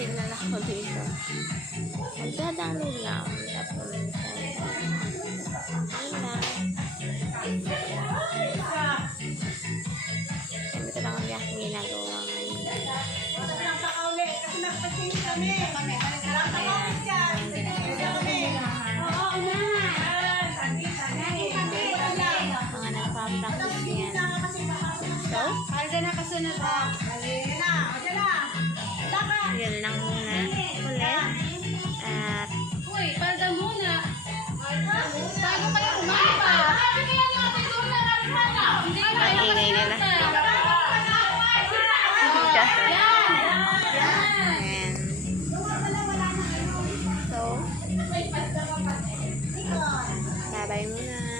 signal ako dito. Magdadami lang. Tapos, sabi ko lang ang yak ginagawa ngayon. Mga nagpa-practice yan. So, yun lang muna ulit. At Palda muna. Bago kayo kumapa. maingay nila. Ayan. So, bye-bye muna.